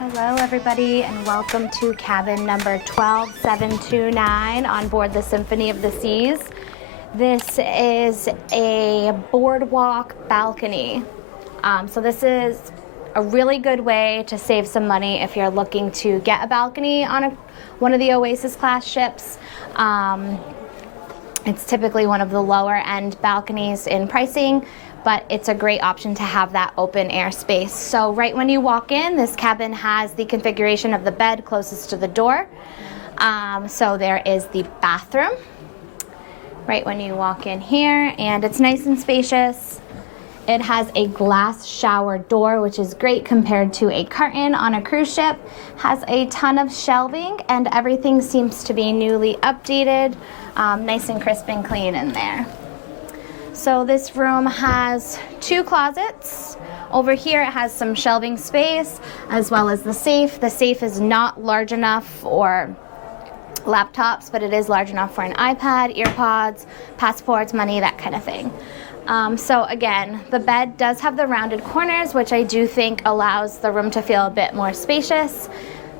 Hello everybody and welcome to cabin number 12729 on board the Symphony of the Seas. This is a boardwalk balcony. So this is a really good way to save some money if you're looking to get a balcony on one of the Oasis class ships. It's typically one of the lower end balconies in pricing, but it's a great option to have that open air space. So right when you walk in, this cabin has the configuration of the bed closest to the door. So there is the bathroom right when you walk in here, and it's nice and spacious. It has a glass shower door, which is great compared to a curtain on a cruise ship. Has a ton of shelving and everything seems to be newly updated. Nice and crisp and clean in there. So this room has two closets. Over here it has some shelving space as well as the safe. The safe is not large enough for laptops, but it is large enough for an iPad, earpods, passports, money, that kind of thing. So again, the bed does have the rounded corners, which I do think allows the room to feel a bit more spacious.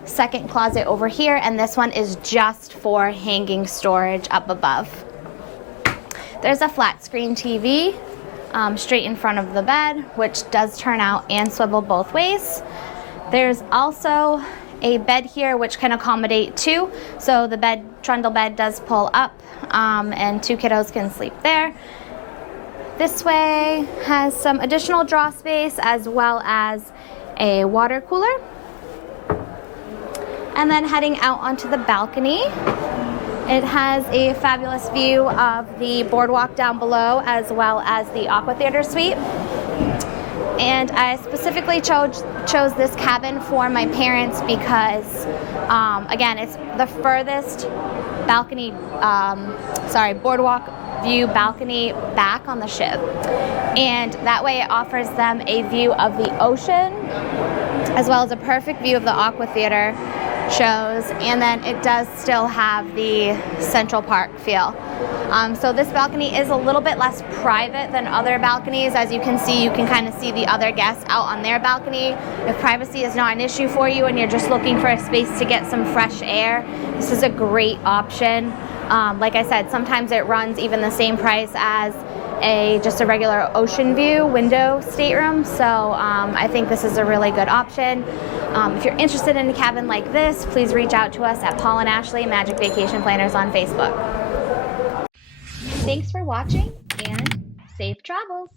Second closet over here, and this one is just for hanging storage up above. There's a flat screen TV straight in front of the bed, which does turn out and swivel both ways. There's also a bed here which can accommodate two, so the trundle bed does pull up and two kiddos can sleep there. This way has some additional draw space as well as a water cooler. And then heading out onto the balcony, it has a fabulous view of the boardwalk down below as well as the Aqua Theater suite. And I specifically chose this cabin for my parents because, again, it's the furthest balcony, boardwalk view balcony back on the ship. And that way it offers them a view of the ocean as well as a perfect view of the Aqua Theater shows, and then it does still have the Central Park feel. So this balcony is a little bit less private than other balconies. As you can see, you can kind of see the other guests out on their balcony. If privacy is not an issue for you and you're just looking for a space to get some fresh air, this is a great option. Like I said, sometimes it runs even the same price as just a regular ocean view window stateroom. So I think this is a really good option. If you're interested in a cabin like this, please reach out to us at Paul and Ashley Magic Vacation Planners on Facebook. Thanks for watching and safe travels.